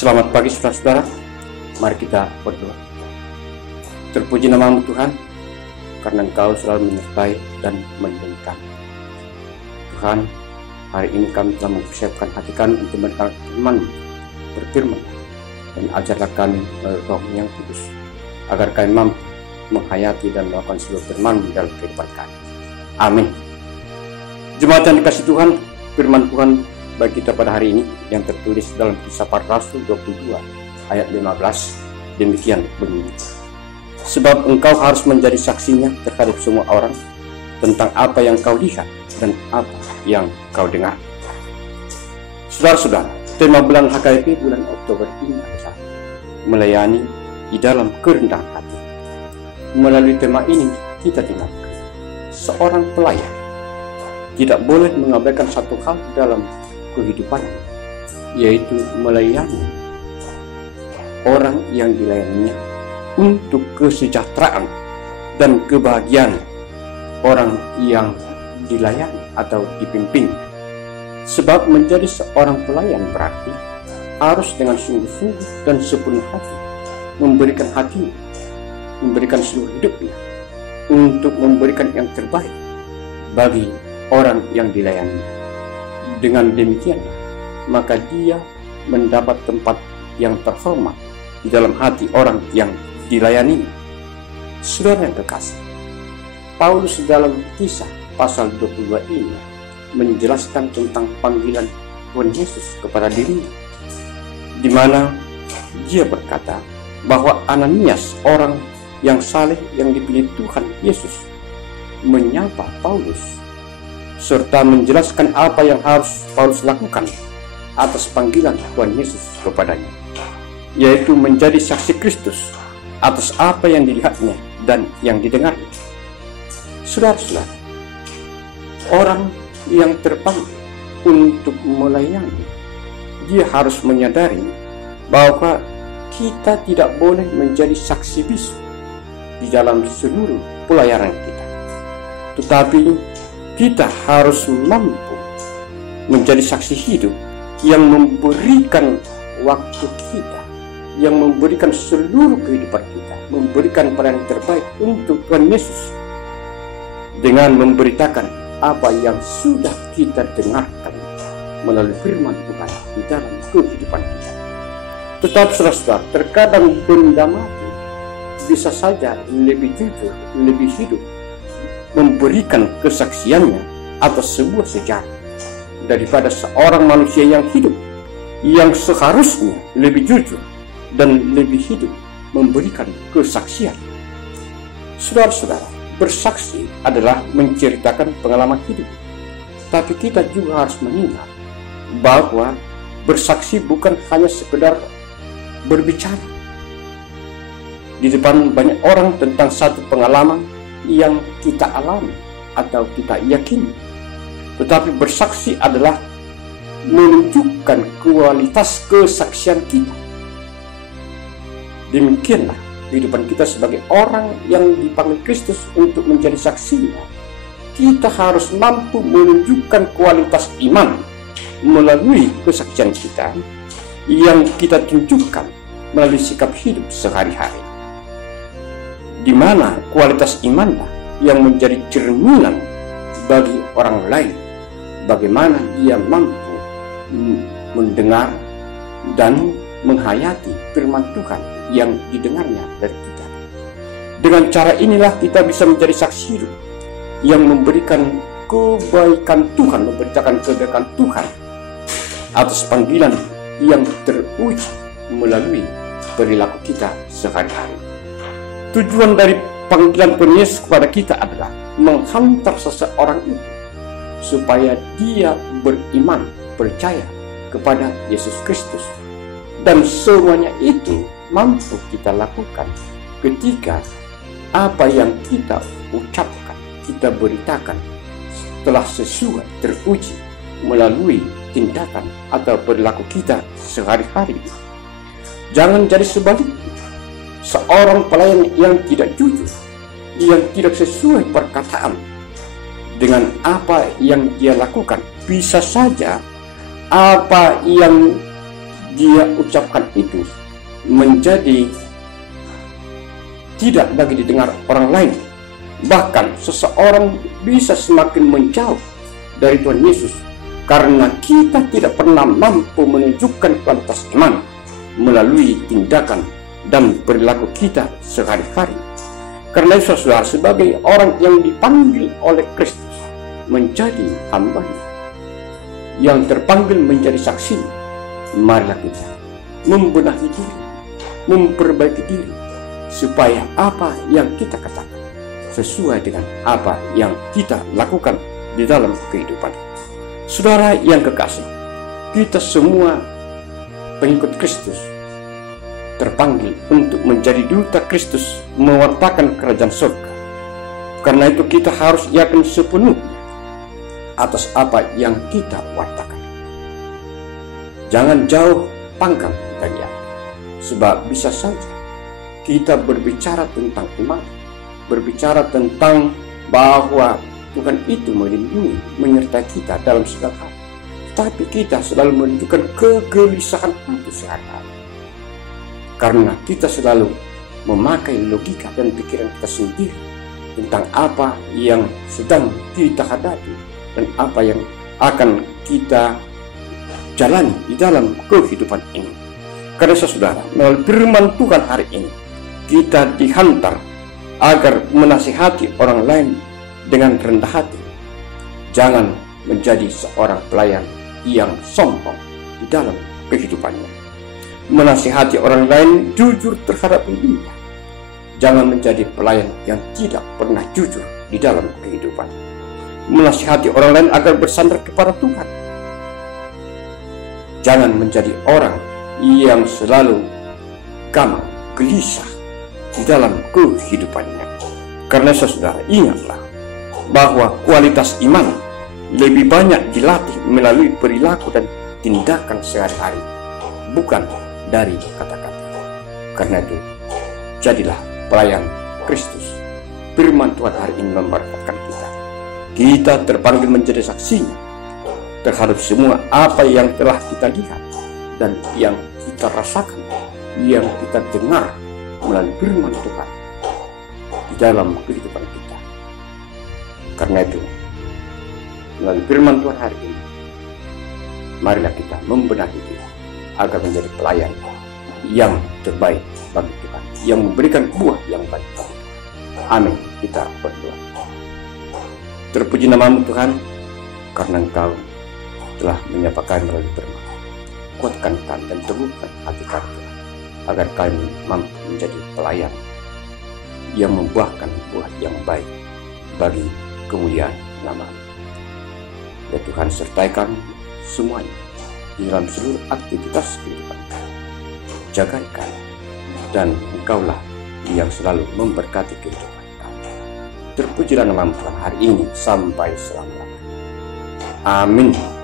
Selamat pagi saudara-saudara, mari kita berdoa. Terpuji nama-Mu Tuhan, karena Engkau selalu menyertai dan melindungi kami. Tuhan, hari ini kami telah mempersiapkan hati kami untuk mendengar firman-Mu, berfirman, dan ajarlah kami melalui Roh yang kudus, agar kami mampu menghayati dan melakukan seluruh firman-Mu dalam kehidupan kami. Amin. Jemaat yang dikasihi Tuhan, firman Tuhan bagi kita pada hari ini yang tertulis dalam Kisah Para Rasul 22 ayat 15, demikian bunyi. Sebab engkau harus menjadi saksinya terhadap semua orang tentang apa yang kau lihat dan apa yang kau dengar. Saudara-saudara, tema bulan HKBP bulan Oktober ini adalah melayani di dalam kerendahan hati. Melalui tema ini kita dengarkan seorang pelayan tidak boleh mengabaikan satu hal dalam kehidupannya, yaitu melayani orang yang dilayaninya untuk kesejahteraan dan kebahagiaan orang yang dilayani atau dipimpin. Sebab menjadi seorang pelayan berarti harus dengan sungguh-sungguh dan sepenuh hati memberikan hatinya, memberikan seluruh hidupnya untuk memberikan yang terbaik bagi orang yang dilayani. Dengan demikian, maka dia mendapat tempat yang terhormat di dalam hati orang yang dilayani. Saudara yang kekasih, Paulus dalam Kisah pasal 22 ini menjelaskan tentang panggilan Tuhan Yesus kepada dirinya, di mana dia berkata bahwa Ananias, orang yang saleh yang dipilih Tuhan Yesus, menyapa Paulus serta menjelaskan apa yang harus Paulus lakukan atas panggilan Tuhan Yesus kepadanya, yaitu menjadi saksi Kristus atas apa yang dilihatnya dan yang didengarnya. Saudara-saudara, orang yang terpanggil untuk melayani, dia harus menyadari bahwa kita tidak boleh menjadi saksi bisu di dalam seluruh pelayanan kita, tetapi kita harus mampu menjadi saksi hidup yang memberikan waktu kita, yang memberikan seluruh kehidupan kita, memberikan pelayanan terbaik untuk Tuhan Yesus dengan memberitakan apa yang sudah kita dengarkan melalui firman Tuhan di dalam kehidupan kita. Tetapi saudara-saudara, terkadang benda mati bisa saja lebih jujur, lebih hidup memberikan kesaksiannya atas sebuah sejarah daripada seorang manusia yang hidup, yang seharusnya lebih jujur dan lebih hidup memberikan kesaksian. Saudara-saudara, bersaksi adalah menceritakan pengalaman hidup, tapi kita juga harus mengingat bahwa bersaksi bukan hanya sekedar berbicara di depan banyak orang tentang satu pengalaman yang kita alami atau kita yakini, tetapi bersaksi adalah menunjukkan kualitas kesaksian kita. Demikianlah kehidupan kita sebagai orang yang dipanggil Kristus untuk menjadi saksinya. Kita harus mampu menunjukkan kualitas iman melalui kesaksian kita yang kita tunjukkan melalui sikap hidup sehari-hari, di mana kualitas imanlah yang menjadi cerminan bagi orang lain, bagaimana dia mampu mendengar dan menghayati firman Tuhan yang didengarnya dari kita. Dengan cara inilah kita bisa menjadi saksi hidup yang memberikan kebaikan Tuhan, memberitakan kebaikan Tuhan atas panggilan yang teruji melalui perilaku kita sehari-hari. Tujuan dari panggilan Tuhan Yesus kepada kita adalah menghantar seseorang itu supaya dia beriman, percaya kepada Yesus Kristus. Dan semuanya itu mampu kita lakukan ketika apa yang kita ucapkan, kita beritakan telah sesuai, teruji melalui tindakan atau perilaku kita sehari-hari. Jangan jadi sebaliknya, seorang pelayan yang tidak jujur, yang tidak sesuai perkataan dengan apa yang dia lakukan, bisa saja apa yang dia ucapkan itu menjadi tidak lagi didengar orang lain. Bahkan seseorang bisa semakin menjauh dari Tuhan Yesus karena kita tidak pernah mampu menunjukkan kualitas iman melalui tindakan dan perilaku kita sehari-hari. Karena itu saudara, sebagai orang yang dipanggil oleh Kristus menjadi hamba-Nya, yang terpanggil menjadi saksi, marilah kita membenahi diri, memperbaiki diri, supaya apa yang kita katakan sesuai dengan apa yang kita lakukan di dalam kehidupan. Saudara yang kekasih, kita semua pengikut Kristus terpanggil untuk menjadi duta Kristus mewartakan kerajaan surga. Karena itu kita harus yakin sepenuhnya atas apa yang kita wartakan. Jangan jauh panggang dari aku, sebab bisa saja kita berbicara tentang iman, berbicara tentang bahwa Tuhan itu melindungi, menyertai kita dalam segala hal, tapi kita selalu menunjukkan kegelisahan hati sehari-hari karena kita selalu memakai logika dan pikiran kita sendiri tentang apa yang sedang kita hadapi dan apa yang akan kita jalani di dalam kehidupan ini. Karena saudara, melalui firman Tuhan hari ini kita dihantar agar menasihati orang lain dengan rendah hati. Jangan menjadi seorang pelayan yang sombong di dalam kehidupannya. Menasihati orang lain jujur terhadap dirinya. Jangan menjadi pelayan yang tidak pernah jujur di dalam kehidupan. Menasihati orang lain agar bersandar kepada Tuhan. Jangan menjadi orang yang selalu gamang, gelisah di dalam kehidupannya. Karena saudara, ingatlah bahwa kualitas iman lebih banyak dilatih melalui perilaku dan tindakan sehari-hari, bukan dari kata-kata. Karena itu, jadilah pelayan Kristus. Firman Tuhan hari ini memberkatkan kita. Kita terpanggil menjadi saksinya terhadap semua apa yang telah kita lihat dan yang kita rasakan, yang kita dengar melalui firman Tuhan di dalam kehidupan kita. Karena itu, melalui firman Tuhan hari ini, marilah kita membenahi diri agar menjadi pelayan yang terbaik bagi Tuhan, yang memberikan buah yang baik bagi Tuhan. Amin. Kita berdoa. Terpuji namamu Tuhan, karena Engkau telah menyapa kami melalui firman. Kuatkan kami dan teguhkan hati kami agar kami mampu menjadi pelayan yang membuahkan buah yang baik bagi kemuliaan nama-Mu. Ya Tuhan, sertai kami semuanya di dalam seluruh aktivitas kehidupan kami. Jagai kami, dan Engkaulah yang selalu memberkati kehidupan kami. Terpujilah nama Tuhan hari ini sampai selama-lamanya. Amin.